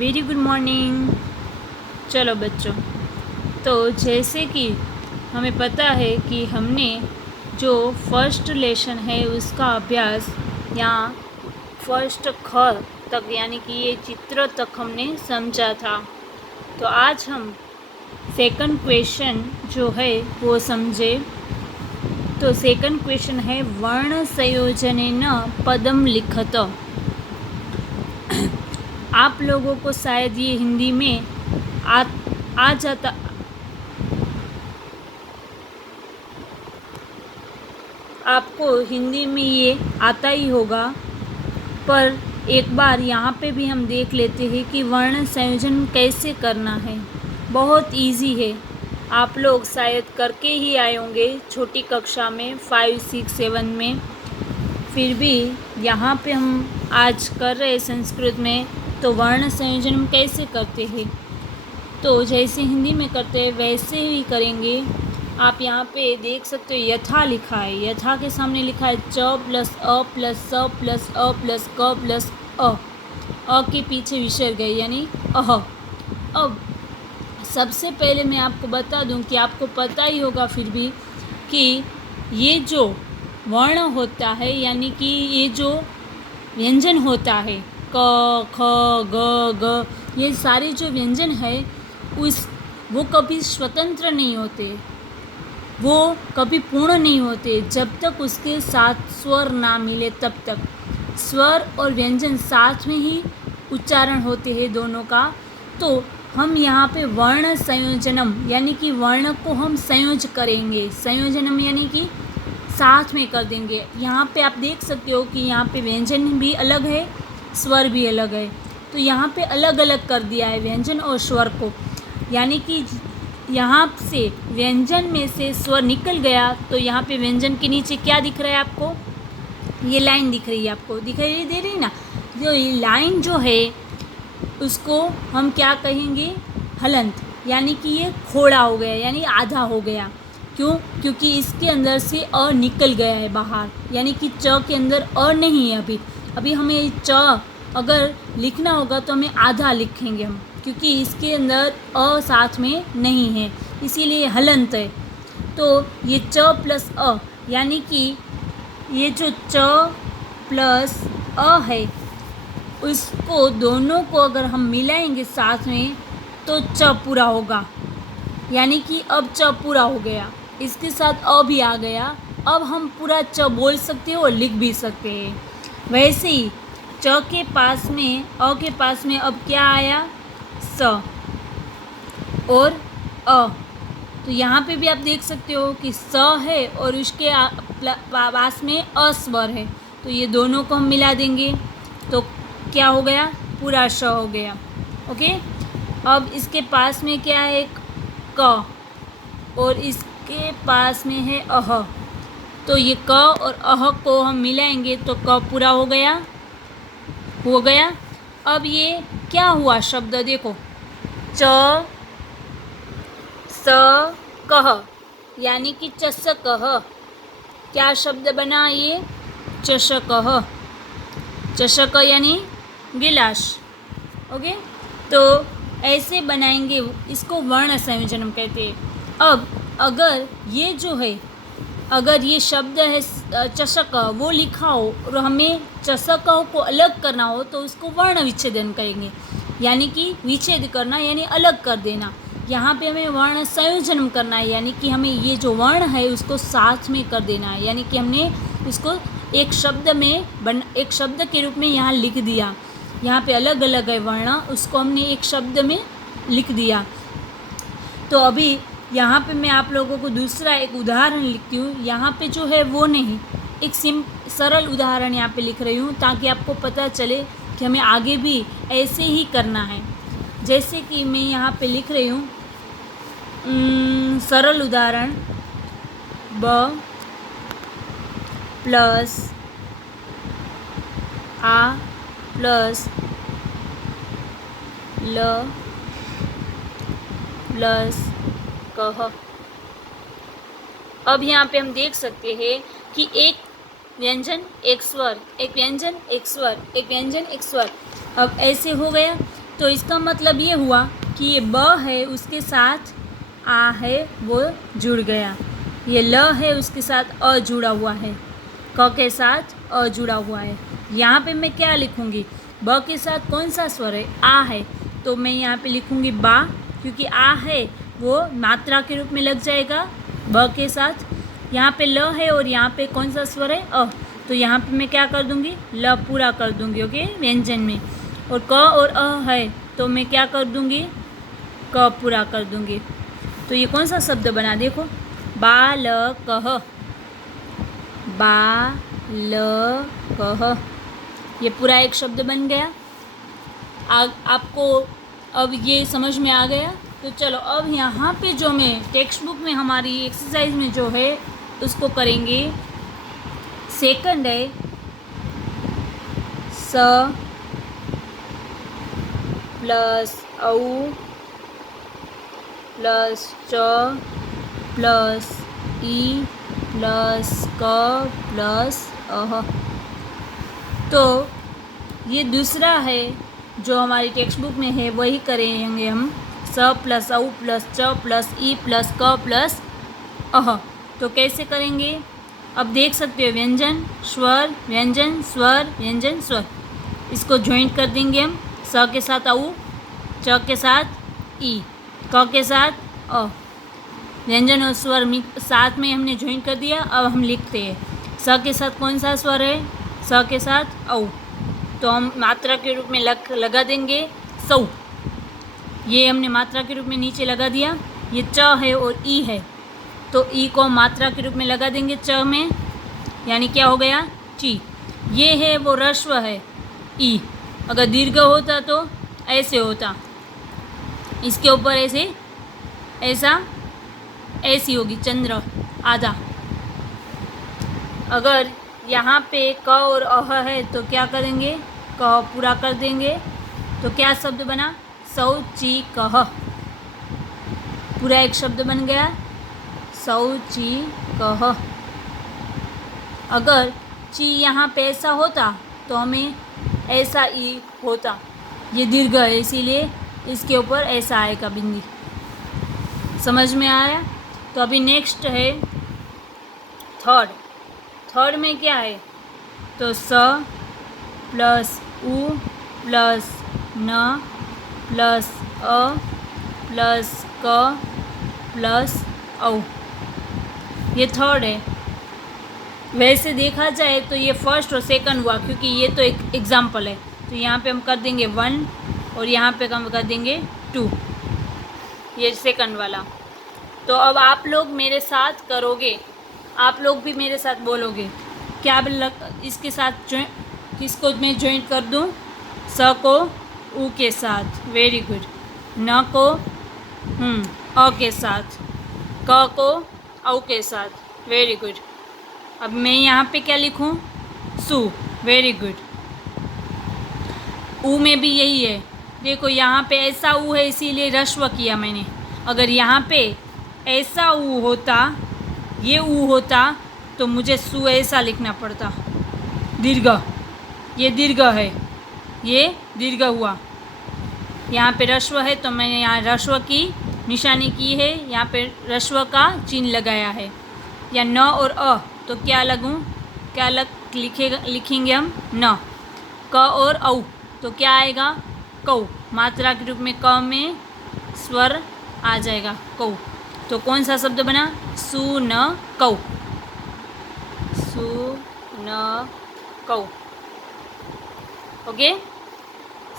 Very good morning. चलो बच्चों, तो जैसे कि हमें पता है कि हमने जो फर्स्ट लेसन है उसका अभ्यास यहाँ फर्स्ट ख तक यानी कि ये चित्र तक हमने समझा था। तो आज हम सेकंड क्वेश्चन जो है वो समझे। तो सेकंड क्वेश्चन है वर्ण संयोजनेन पदम लिखत। आप लोगों को शायद ये हिंदी में आ जाता आपको हिंदी में ये आता ही होगा, पर एक बार यहाँ पे भी हम देख लेते हैं कि वर्ण संयोजन कैसे करना है। बहुत इजी है, आप लोग शायद करके ही आए होंगे छोटी कक्षा में 5, 6, 7 में। फिर भी यहाँ पे हम आज कर रहे संस्कृत में, तो वर्ण संयोजन हम कैसे करते हैं तो जैसे हिंदी में करते हैं वैसे ही करेंगे। आप यहाँ पे देख सकते हो यथा लिखा है, यथा के सामने लिखा है च प्लस अ प्लस स प्लस अ प्लस क प्लस अ के पीछे विसर्ग गए यानी अह। अब सबसे पहले मैं आपको बता दूं कि आपको पता ही होगा फिर भी कि ये जो वर्ण होता है यानी कि ये जो व्यंजन होता है क ख ग ग, ये सारे जो व्यंजन है वो कभी स्वतंत्र नहीं होते, वो कभी पूर्ण नहीं होते जब तक उसके साथ स्वर ना मिले तब तक। स्वर और व्यंजन साथ में ही उच्चारण होते हैं दोनों का। तो हम यहाँ पे वर्ण संयोजनम यानी कि वर्ण को हम संयोज करेंगे, संयोजनम यानी कि साथ में कर देंगे। यहाँ पे आप देख सकते हो कि यहाँ पे व्यंजन भी अलग है, स्वर भी अलग है, तो यहाँ पे अलग अलग कर दिया है व्यंजन और स्वर को। यानी कि यहाँ से व्यंजन में से स्वर निकल गया तो यहाँ पे व्यंजन के नीचे क्या दिख रहा है आपको, ये लाइन दिख रही है, आपको दिखाई दे रही ना। जो ये लाइन जो है उसको हम क्या कहेंगे, हलंत, यानी कि ये खोड़ा हो गया यानी आधा हो गया। क्यों? क्योंकि इसके अंदर से अ निकल गया है बाहर, यानी कि च के अंदर अ नहीं है अभी हमें च अगर लिखना होगा तो हमें आधा लिखेंगे हम, क्योंकि इसके अंदर अ साथ में नहीं है, इसीलिए हलंत है। तो ये च प्लस अ यानी कि ये जो च प्लस अ है उसको दोनों को अगर हम मिलाएंगे साथ में तो च पूरा होगा, यानी कि अब च पूरा हो गया, इसके साथ अ भी आ गया। अब हम पूरा च बोल सकते हैं और लिख भी सकते हैं। वैसे ही च के पास में अ के पास में अब क्या आया, स और अ। तो यहाँ पे भी आप देख सकते हो कि स है और उसके पास में अ स्वर है, तो ये दोनों को हम मिला देंगे तो क्या हो गया, पूरा श हो गया। ओके, अब इसके पास में क्या है, क, और इसके पास में है अह, तो ये क और अह को हम मिलाएंगे तो क पूरा हो गया। अब ये क्या हुआ शब्द देखो, च स कह यानी कि चषकः, क्या शब्द बना ये, चषकः, चषक यानी गिलास। ओके, तो ऐसे बनाएंगे, इसको वर्ण संयोजन हम कहते हैं। अब अगर ये जो है, अगर ये शब्द है चषक वो लिखा हो और हमें चषक को अलग करना हो तो उसको वर्ण विच्छेदन कहेंगे, यानी कि विच्छेद करना यानी अलग कर देना। यहाँ पे हमें वर्ण संयोजन करना है, यानी कि हमें ये जो वर्ण है उसको साथ में कर देना है, यानी कि हमने इसको एक शब्द के रूप में यहाँ लिख दिया। यहाँ पे अलग अलग है वर्ण, उसको हमने एक शब्द में लिख दिया। तो अभी यहाँ पे मैं आप लोगों को दूसरा एक उदाहरण लिखती हूँ। यहाँ पे जो है वो नहीं, एक सरल उदाहरण यहाँ पे लिख रही हूँ ताकि आपको पता चले कि हमें आगे भी ऐसे ही करना है। जैसे कि मैं यहाँ पे लिख रही हूँ सरल उदाहरण, ब प्लस आ प्लस ल प्लस कह। अब यहाँ पे हम देख सकते हैं कि एक व्यंजन एक स्वर, एक व्यंजन एक स्वर, एक व्यंजन एक स्वर। अब ऐसे हो गया तो इसका मतलब ये हुआ कि ये ब है उसके साथ आ है वो जुड़ गया, ये ल है उसके साथ अ जुड़ा हुआ है, क के साथ अ जुड़ा हुआ है। यहाँ पे मैं क्या लिखूँगी, ब के साथ कौन सा स्वर है, आ है, तो मैं यहाँ पे लिखूँगी बा, क्योंकि आ है वो मात्रा के रूप में लग जाएगा ब के साथ। यहाँ पे ल है और यहाँ पे कौन सा स्वर है, अ, तो यहाँ पे मैं क्या कर दूँगी, ल पूरा कर दूँगी, ओके, व्यंजन में। और क और अ है तो मैं क्या कर दूँगी, क पूरा कर दूँगी। तो ये कौन सा शब्द बना, देखो, बालकः, बालकः, ये पूरा एक शब्द बन गया। आपको अब ये समझ में आ गया। तो चलो अब यहाँ पे जो मैं टेक्स्ट बुक में हमारी एक्सरसाइज में जो है उसको करेंगे। सेकंड है स प्लस औ प्लस च प्लस ई प्लस क प्लस अह। तो ये दूसरा है जो हमारी टेक्स्ट बुक में है, वही करेंगे हम, स प्लस औ प्लस च प्लस ई प्लस क प्लस अह। तो कैसे करेंगे, अब देख सकते हो, व्यंजन स्वर व्यंजन स्वर व्यंजन स्वर, इसको ज्वाइंट कर देंगे हम, स के साथ औ, च के साथ ई, क के साथ अ, व्यंजन और स्वर साथ में हमने ज्वाइंट कर दिया। अब हम लिखते हैं, स के साथ कौन सा स्वर है, स के साथ औ, तो हम मात्रा के रूप में लगा देंगे सौ, ये हमने मात्रा के रूप में नीचे लगा दिया। ये च है और ई है, तो ई को मात्रा के रूप में लगा देंगे च में, यानी क्या हो गया, ची। ये है वो ह्रस्व है ई, अगर दीर्घ होता तो ऐसे होता, इसके ऊपर ऐसे ऐसा ऐसी होगी चंद्र आधा। अगर यहाँ पे क और अह है तो क्या करेंगे, क पूरा कर देंगे, तो क्या शब्द बना, शौचिकः, पूरा एक शब्द बन गया शौचिकः। अगर ची यहाँ पे ऐसा होता तो हमें ऐसा ई होता, ये दीर्घ है इसीलिए इसके ऊपर ऐसा आएगा बिंदी। समझ में आया। तो अभी नेक्स्ट है थर्ड में क्या है, तो स प्लस उ प्लस न प्लस अ प्लस क प्लस औ, ये थर्ड है। वैसे देखा जाए तो ये फर्स्ट और सेकंड हुआ, क्योंकि ये तो एक एग्जाम्पल है, तो यहाँ पे हम कर देंगे 1 और यहाँ पे हम कर देंगे 2, ये सेकंड वाला। तो अब आप लोग मेरे साथ करोगे, आप लोग भी मेरे साथ बोलोगे, क्या इसके साथ किसको मैं ज्वाइंट कर दूँ, स को उ के साथ, वेरी गुड, न को अ के साथ, क को औ के साथ, वेरी गुड। अब मैं यहाँ पे क्या लिखूँ, सु, वेरी गुड। ऊ में भी यही है, देखो यहाँ पे ऐसा ऊ है इसीलिए ह्रस्व किया मैंने। अगर यहाँ पे ऐसा ऊ होता, ये ऊ होता, तो मुझे सु ऐसा लिखना पड़ता, दीर्घ, ये दीर्घ है, ये दीर्घ हुआ। यहाँ पे ह्रस्व है तो मैंने यहाँ ह्रस्व की निशानी की है, यहाँ पे ह्रस्व का चिन्ह लगाया है। या न और अ, तो क्या लगूँ, क्या लिखेंगे हम, न। क और औ, तो क्या आएगा, कौ, मात्रा के रूप में क में स्वर आ जाएगा कौ, तो कौन सा शब्द बना, सु न कौ, सु न कौ। ओके,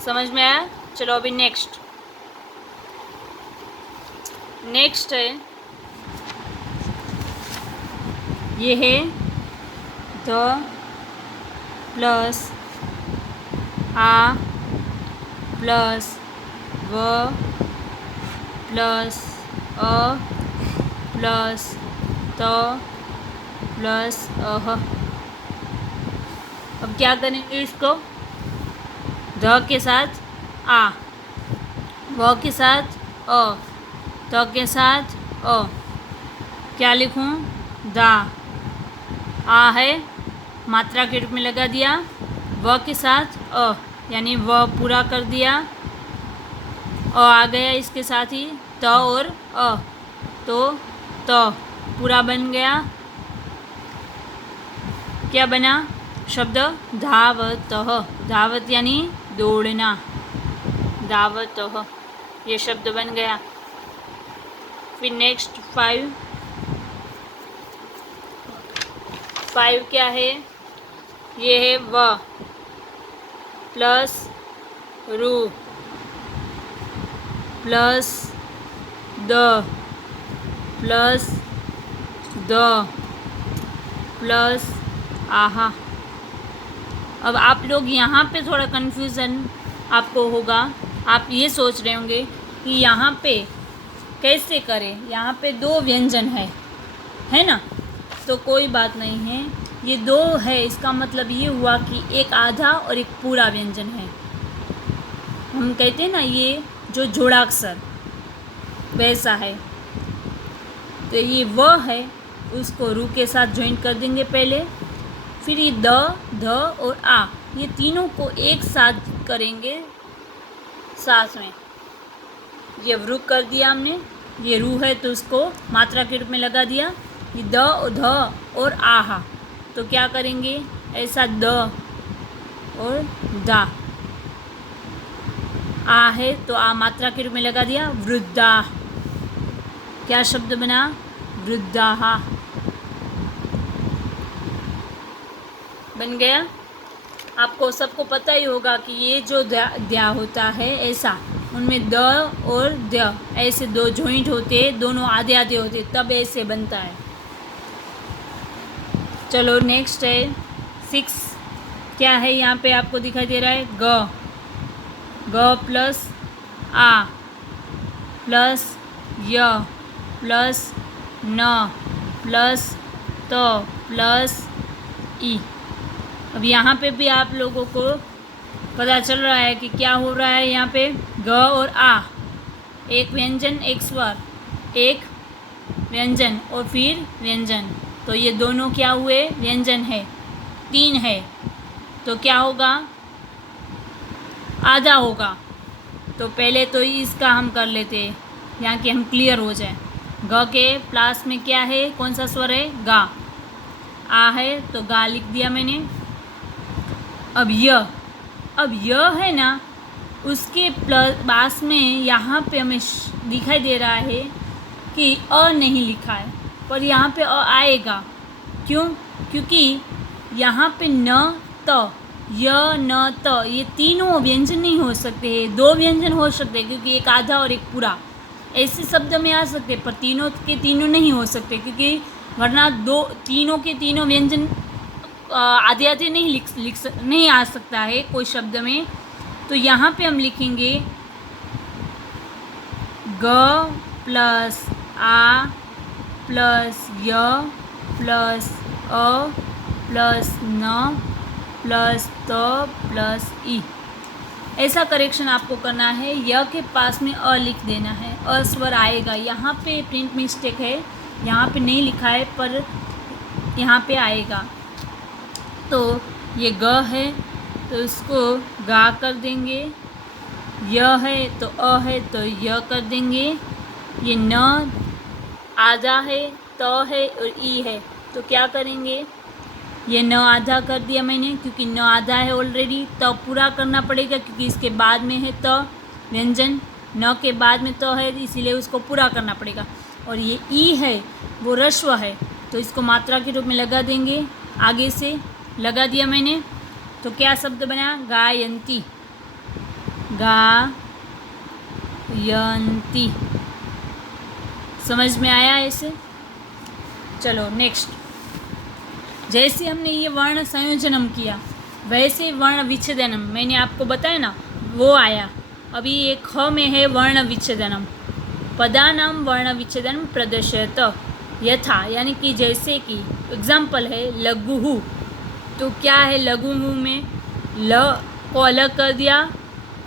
समझ में आया। चलो अभी नेक्स्ट है, ये है ध प्लस आ प्लस व प्लस अ प्लस त प्लस अह। अब क्या करेंगे इसको, ध के साथ आ, व के साथ अ, त के साथ अ, क्या लिखूं, दा, आ है मात्रा के रूप में लगा दिया, व के साथ अ, यानी व पूरा कर दिया, आ गया इसके साथ ही, त और अ, तो त पूरा बन गया। क्या बना शब्द? धावतः। धावत यानी दौड़ना, धावतः ये शब्द बन गया। फिर नेक्स्ट 5 क्या है? ये है व प्लस रू plus the plus the plus आहा। अब आप लोग यहाँ पे थोड़ा कन्फ्यूज़न आपको होगा। आप ये सोच रहे होंगे कि यहाँ पे कैसे करें, यहाँ पे 2 व्यंजन है ना? तो कोई बात नहीं है, ये 2 है, इसका मतलब ये हुआ कि एक आधा और एक पूरा व्यंजन है। हम कहते हैं ना ये जो जोड़ाक्षर वैसा है। तो ये व है, उसको रू के साथ ज्वाइन कर देंगे पहले। फिर ये द, ध और आ, ये तीनों को एक साथ करेंगे साथ में। ये रू कर दिया हमने, ये रू है तो उसको मात्रा के रूप में लगा दिया। ये द, ध और आहा, तो क्या करेंगे? ऐसा द और दा। आ है तो आ मात्रा के रूप में लगा दिया, वृद्धा। क्या शब्द बना? वृद्धाहा बन गया। आपको सबको पता ही होगा कि ये जो द्या होता है ऐसा, उनमें द और द ऐसे 2 जॉइंट होते, दोनों आधे आधे होते, तब ऐसे बनता है। चलो नेक्स्ट है 6। क्या है यहाँ पे आपको दिखाई दे रहा है? ग, ग प्लस आ प्लस य प्लस न प्लस त प्लस ई। अब यहाँ पे भी आप लोगों को पता चल रहा है कि क्या हो रहा है। यहाँ पे ग और आ, एक व्यंजन एक स्वर, एक व्यंजन और फिर व्यंजन, तो ये दोनों क्या हुए? व्यंजन है। 3 है तो क्या होगा? आधा होगा। तो पहले तो इसका हम कर लेते हैं, यहाँ कि हम क्लियर हो जाए। ग के प्लास में क्या है? कौन सा स्वर है? गा। आ है तो गा लिख दिया मैंने। अब य है ना, उसके प्लस पास में यहाँ पे हमें दिखाई दे रहा है कि अ नहीं लिखा है, पर यहाँ पे अ आएगा। क्यों? क्योंकि यहाँ पे न त, य न त, ये तीनों व्यंजन नहीं हो सकते हैं, 2 व्यंजन हो सकते हैं, क्योंकि एक आधा और एक पूरा ऐसे शब्द में आ सकते, पर तीनों के तीनों नहीं हो सकते, क्योंकि वरना तीनों के तीनों व्यंजन आधे आधे नहीं आ सकता है कोई शब्द में। तो यहाँ पे हम लिखेंगे ग प्लस आ प्लस य प्लस अ प्लस न प्लस त प्लस ई। ऐसा करेक्शन आपको करना है। य के पास में अ लिख देना है, अ स्वर आएगा। यहाँ पे प्रिंट मिस्टेक है, यहाँ पे नहीं लिखा है पर यहाँ पे आएगा। तो ये ग है तो इसको गा कर देंगे, य है तो अ है तो य कर देंगे। ये न आधा है, त है और ई है, तो क्या करेंगे? ये न आधा कर दिया मैंने, क्योंकि न आधा है ऑलरेडी, त पूरा करना पड़ेगा क्योंकि इसके बाद में है त व्यंजन, न के बाद में त है, इसीलिए उसको पूरा करना पड़ेगा। और ये ई है वो ह्रस्व है, तो इसको मात्रा के रूप में लगा देंगे। आगे से लगा दिया मैंने, तो क्या शब्द बना? गायंती, गायंती। समझ में आया ऐसे? चलो नेक्स्ट। जैसे हमने ये वर्ण संयोजनम किया, वैसे वर्ण विच्छेदनम मैंने आपको बताया ना, वो आया। अभी ये ख में है वर्ण विच्छेदनम। पदानाम वर्ण विच्छेदनम प्रदर्शयत यथा, यानी कि जैसे कि एग्जाम्पल है लघुहु, तो क्या है लघुहु में? ल को अलग कर दिया,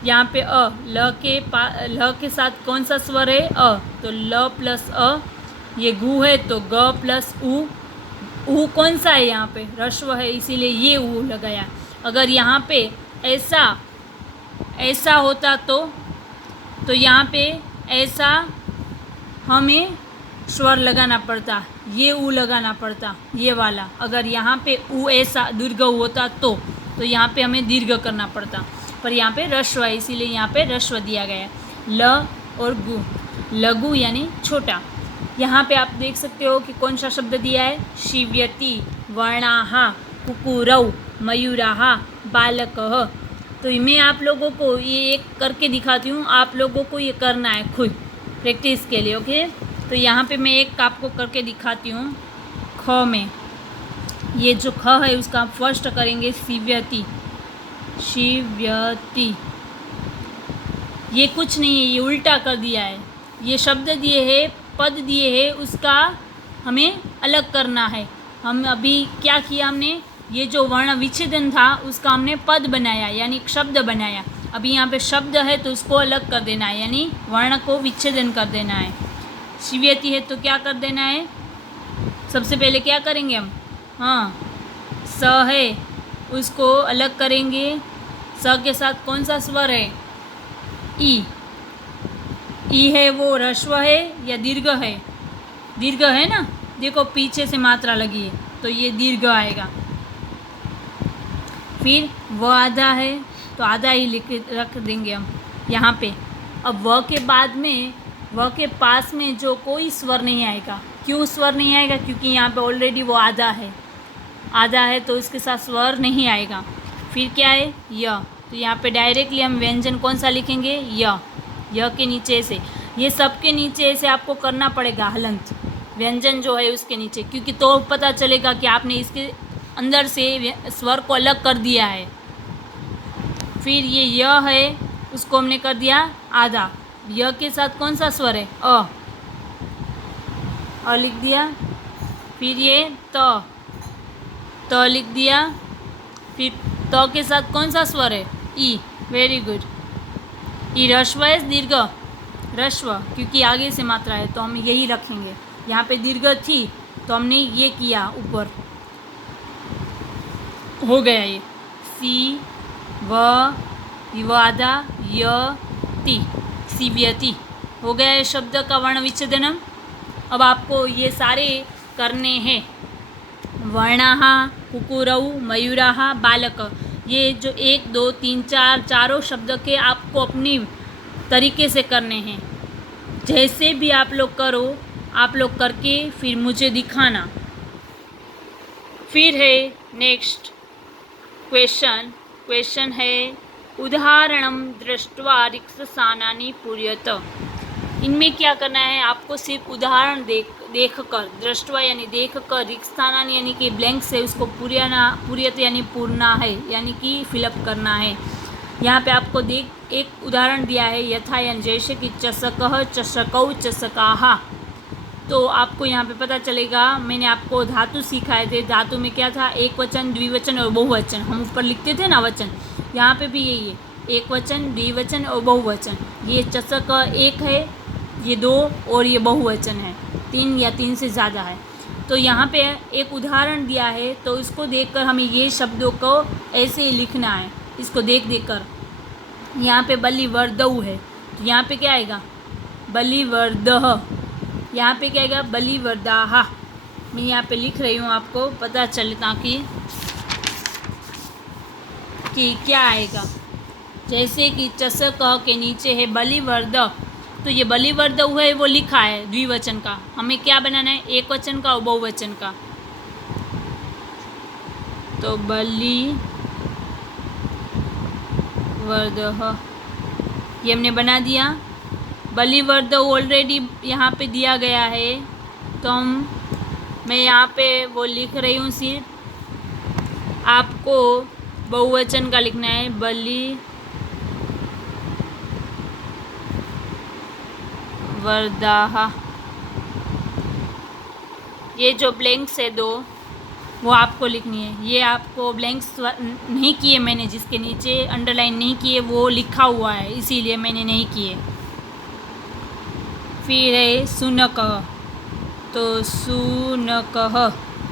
यहाँ पे अ, ल के साथ कौन सा स्वर है? अ, तो ल प्लस अ। ये गु है तो ग प्लस उ। उ कौन सा है? यहाँ पे ह्रस्व है, इसीलिए ये उ लगाया। अगर यहाँ पे ऐसा होता तो तो यहाँ पे ऐसा हमें स्वर लगाना पड़ता, ये ऊ लगाना पड़ता, ये वाला। अगर यहाँ पे ऊ ऐसा दीर्घ होता तो यहाँ पे हमें दीर्घ करना पड़ता, पर यहाँ पे रस्व है, इसीलिए यहाँ पे रस्व दिया गया है। ल और गु, लघु यानी छोटा। यहाँ पे आप देख सकते हो कि कौन सा शब्द दिया है, शिव्यति, वर्णाहा, कुकुरौ, मयूराहा, बालकः। तो मैं आप लोगों को ये एक करके दिखाती हूँ, आप लोगों को ये करना है खुद प्रैक्टिस के लिए, ओके। तो यहाँ पे मैं एक आपको करके दिखाती हूँ। ख में ये जो ख है उसका आप फर्स्ट करेंगे शिव्यति, शिव्यति। ये कुछ नहीं है, ये उल्टा कर दिया है। ये शब्द दिए है, पद दिए है, उसका हमें अलग करना है। हम अभी क्या किया, हमने ये जो वर्ण विच्छेदन था उसका हमने पद बनाया, यानी शब्द बनाया। अभी यहाँ पे शब्द है तो उसको अलग कर देना है, यानी वर्ण को विच्छेदन कर देना है। शिव्यति है तो क्या कर देना है, सबसे पहले क्या करेंगे हम, हाँ स है उसको अलग करेंगे। स के साथ कौन सा स्वर है, ई। ई है वो रस्व है या दीर्घ है, दीर्घ है ना, देखो पीछे से मात्रा लगी है तो ये दीर्घ आएगा। फिर व आधा है तो आधा ही लिख रख देंगे हम यहाँ पे। अब व के बाद में, व के पास में जो कोई स्वर नहीं आएगा। क्यों स्वर नहीं आएगा, क्योंकि यहाँ पे ऑलरेडी वो आधा है, आधा है तो इसके साथ स्वर नहीं आएगा। फिर क्या है, य। तो यहाँ पे डायरेक्टली हम व्यंजन कौन सा लिखेंगे, य। य के नीचे से, ये सब के नीचे से आपको करना पड़ेगा हलंत, व्यंजन जो है उसके नीचे, क्योंकि तो पता चलेगा कि आपने इसके अंदर से स्वर को अलग कर दिया है। फिर ये य है उसको हमने कर दिया आधा। य के साथ कौन सा स्वर है, अ लिख दिया। फिर ये त लिख दिया। फिर त के साथ कौन सा स्वर है, ई। Very good. ई रस्व है दीर्घ, रस्व, क्योंकि आगे से मात्रा है तो हम यही रखेंगे। यहाँ पे दीर्घ थी तो हमने ये किया, ऊपर हो गया ये। सी व आधा य ति, शिव्यति हो गया है शब्द का वर्ण विच्छेदनम। अब आपको ये सारे करने हैं। वर्णाहा, कुकुरौ, मयूराहा, बालक, ये जो 1 2 3 4 चारों शब्द के आपको अपनी तरीके से करने हैं। जैसे भी आप लोग करो, आप लोग करके फिर मुझे दिखाना। फिर है नेक्स्ट क्वेश्चन है उदाहरणम दृष्ट्वा रिक्तस्थानानि पूरयत। इनमें क्या करना है, आपको सिर्फ उदाहरण देख कर, दृष्ट्वा यानी देख कर, रिक्तस्थानानि यानी कि ब्लैंक्स है उसको पूरयत यानी पूरना है, यानी कि फिलअप करना है। यहाँ पे आपको एक उदाहरण दिया है, यथा यानी जैसे कि चषकः, चषकौ, चषकाः। तो आपको यहाँ पे पता चलेगा, मैंने आपको धातु सिखाए थे। धातु में क्या था, एक वचन, द्विवचन और बहुवचन। हम ऊपर लिखते थे ना वचन, यहाँ पे भी यही है, एक वचन, द्विवचन और बहुवचन। ये चषक 1 है, ये 2 और ये बहुवचन है 3 या 3 से ज़्यादा है। तो यहाँ पे एक उदाहरण दिया है, तो इसको देखकर हमें ये शब्दों को ऐसे ही लिखना है, इसको देख कर। यहाँ पे बलिवर्दौ है तो यहाँ पे क्या आएगा, बलिवर्दः। यहाँ पे क्या आएगा, बलिवर्दाः। मैं यहाँ पे लिख रही हूँ, आपको पता चले ताकि कि क्या आएगा। जैसे कि चषक के नीचे है बलिवर्द, तो ये बलिवर्द है वो लिखा है द्विवचन का। हमें क्या बनाना है, एक वचन का और बहुवचन का। तो बलिवर्दः ये हमने बना दिया। बलिवर्द ऑलरेडी यहाँ पे दिया गया है, तो मैं यहाँ पे वो लिख रही हूँ। सिर्फ आपको बहुवचन का लिखना है, बलिवर्दाः। ये जो ब्लैंक्स है 2 वो आपको लिखनी है। ये आपको ब्लैंक्स नहीं किए मैंने, जिसके नीचे अंडरलाइन नहीं किए वो लिखा हुआ है, इसीलिए मैंने नहीं किए। फिर है शुनकः, तो शुनकः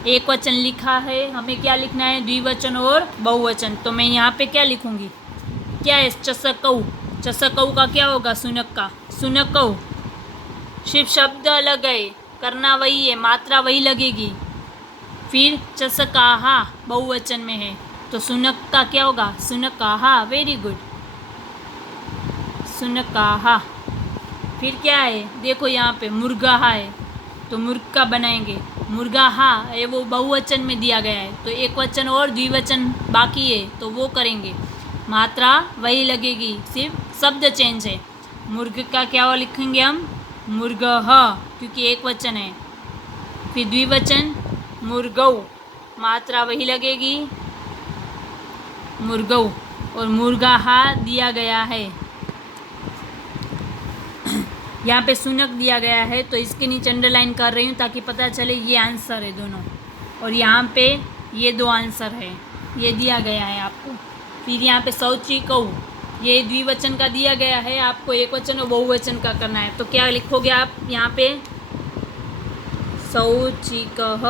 एक वचन लिखा है, हमें क्या लिखना है, द्विवचन और बहुवचन। तो मैं यहाँ पे क्या लिखूँगी, क्या है, चषकौ। चसकऊ का क्या होगा? सुनक का सुनकऊ। सिर्फ शब्द अलग है, करना वही है, मात्रा वही लगेगी। फिर चसकाहा बहुवचन में है, तो सुनक का क्या होगा? सुनकाहा। वेरी गुड, सुनकाहा। फिर क्या है? देखो यहाँ पे मुर्गाहा है, तो मुर्ग का बनाएंगे। मुर्गाहा है वो बहुवचन में दिया गया है, तो एक वचन और द्विवचन बाकी है, तो वो करेंगे। मात्रा वही लगेगी, सिर्फ शब्द चेंज है। मुर्ग का क्या लिखेंगे हम? मुर्गह, क्योंकि एक वचन है। फिर द्विवचन मुर्गऊ, मात्रा वही लगेगी, मुर्गऊ। और मुर्गाहा दिया गया है, यहाँ पे सुनक दिया गया है, तो इसके नीचे अंडरलाइन कर रही हूँ ताकि पता चले ये आंसर है दोनों। और यहाँ पे ये दो आंसर है, ये दिया गया है आपको। फिर यहाँ पे शौचिकऊ, ये द्विवचन का दिया गया है, आपको एक वचन और बहुवचन का करना है। तो क्या लिखोगे आप यहाँ पे? शौचिकः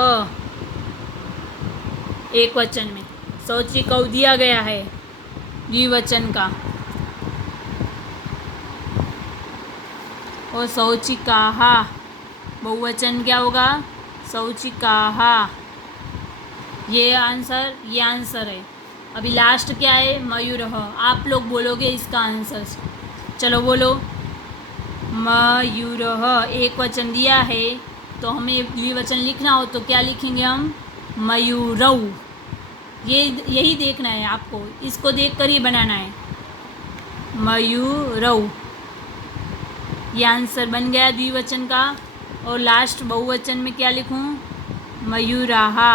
एक वचन में, शौचिकऊ दिया गया है द्विवचन का, और शौचिकाहा बहुवचन क्या होगा? शौचिकाहा। ये आंसर है। अभी लास्ट क्या है? मयूरः। आप लोग बोलोगे इसका आंसर, चलो बोलो। मयूरः एक वचन दिया है, तो हमें द्विवचन लिखना हो तो क्या लिखेंगे हम? मयूरौ। यही देखना है आपको, इसको देख कर ही बनाना है। मयूरौ, ये आंसर बन गया द्विवचन का। और लास्ट बहुवचन में क्या लिखूं? मयूराहा।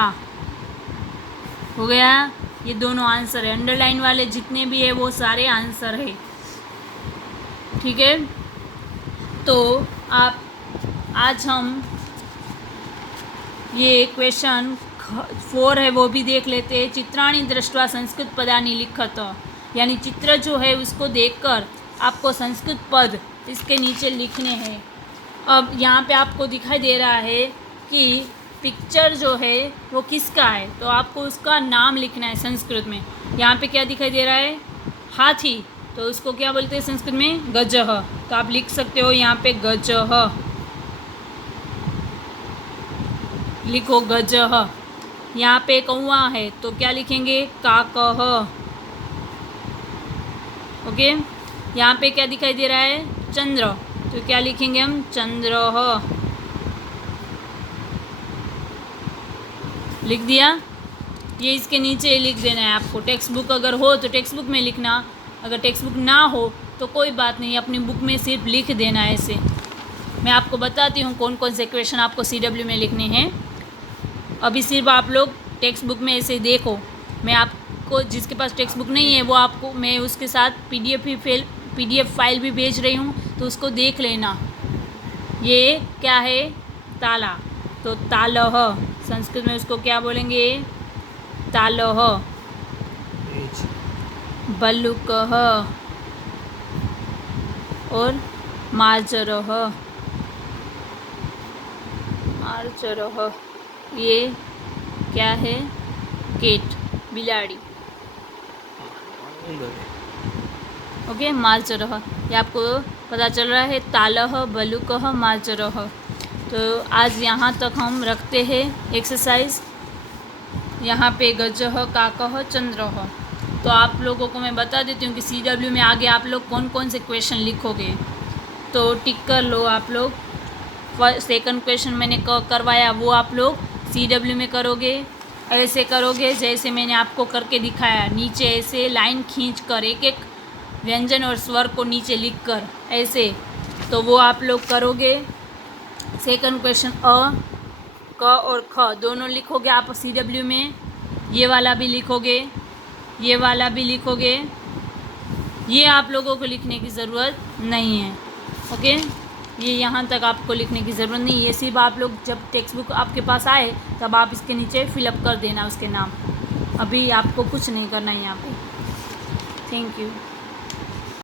हो गया। ये दोनों आंसर है, अंडरलाइन वाले जितने भी है वो सारे आंसर है। ठीक है, तो आप आज हम ये क्वेश्चन 4 है वो भी देख लेते हैं। चित्राणि दृष्ट्वा संस्कृत पदानि लिखत, यानी चित्र जो है उसको देखकर आपको संस्कृत पद इसके नीचे लिखने हैं। अब यहाँ पे आपको दिखाई दे रहा है कि पिक्चर जो है वो किसका है, तो आपको उसका नाम लिखना है संस्कृत में। यहाँ पे क्या दिखाई दे रहा है? हाथी, तो उसको क्या बोलते हैं संस्कृत में? गजः। तो आप लिख सकते हो यहाँ पे गजः, लिखो गजः। यहाँ पे कौवा है, तो क्या लिखेंगे? काकः। ओके, यहाँ पे क्या दिखाई दे रहा है? चंद्र, तो क्या लिखेंगे हम? चंद्रः। लिख दिया। ये इसके नीचे लिख देना है आपको। टेक्स्ट बुक अगर हो तो टेक्स्ट बुक में लिखना, अगर टेक्स्ट बुक ना हो तो कोई बात नहीं, अपनी बुक में सिर्फ लिख देना है ऐसे। मैं आपको बताती हूँ कौन कौन से क्वेश्चन आपको CW में लिखने हैं। अभी सिर्फ आप लोग टेक्स्ट बुक में ऐसे देखो। मैं आपको, जिसके पास टेक्स्ट बुक नहीं है वो आपको मैं उसके साथ PDF फाइल भी भेज रही हूँ, तो उसको देख लेना। ये क्या है? ताला, तो तालः, संस्कृत में उसको क्या बोलेंगे? तालः। बल्लुकः और मार्जरः। मार्जरः ये क्या है? केट, बिलाड़ी। ओके, मार्जरः ये आपको पता चल रहा है। तालः, बल्लुकः, मार्जरः। तो आज यहाँ तक हम रखते हैं एक्सरसाइज। यहाँ पे गजः, काकः, चंद्रः। तो आप लोगों को मैं बता देती हूँ कि CW में आगे आप लोग कौन कौन से क्वेश्चन लिखोगे, तो टिक कर लो आप लोग। सेकंड क्वेश्चन मैंने करवाया वो आप लोग CW में करोगे। ऐसे करोगे जैसे मैंने आपको करके दिखाया, नीचे ऐसे लाइन खींच कर एक एक व्यंजन और स्वर को नीचे लिख कर ऐसे, तो वो आप लोग करोगे। सेकंड क्वेश्चन अ, क और ख दोनों लिखोगे आप CW में। ये वाला भी लिखोगे, ये वाला भी लिखोगे। ये आप लोगों को लिखने की ज़रूरत नहीं है। ओके, ये यहाँ तक आपको लिखने की ज़रूरत नहीं, ये सिर्फ आप लोग जब टेक्स्ट बुक आपके पास आए तब आप इसके नीचे फिलअप कर देना उसके नाम। अभी आपको कुछ नहीं करना है यहाँ पे। Thank you.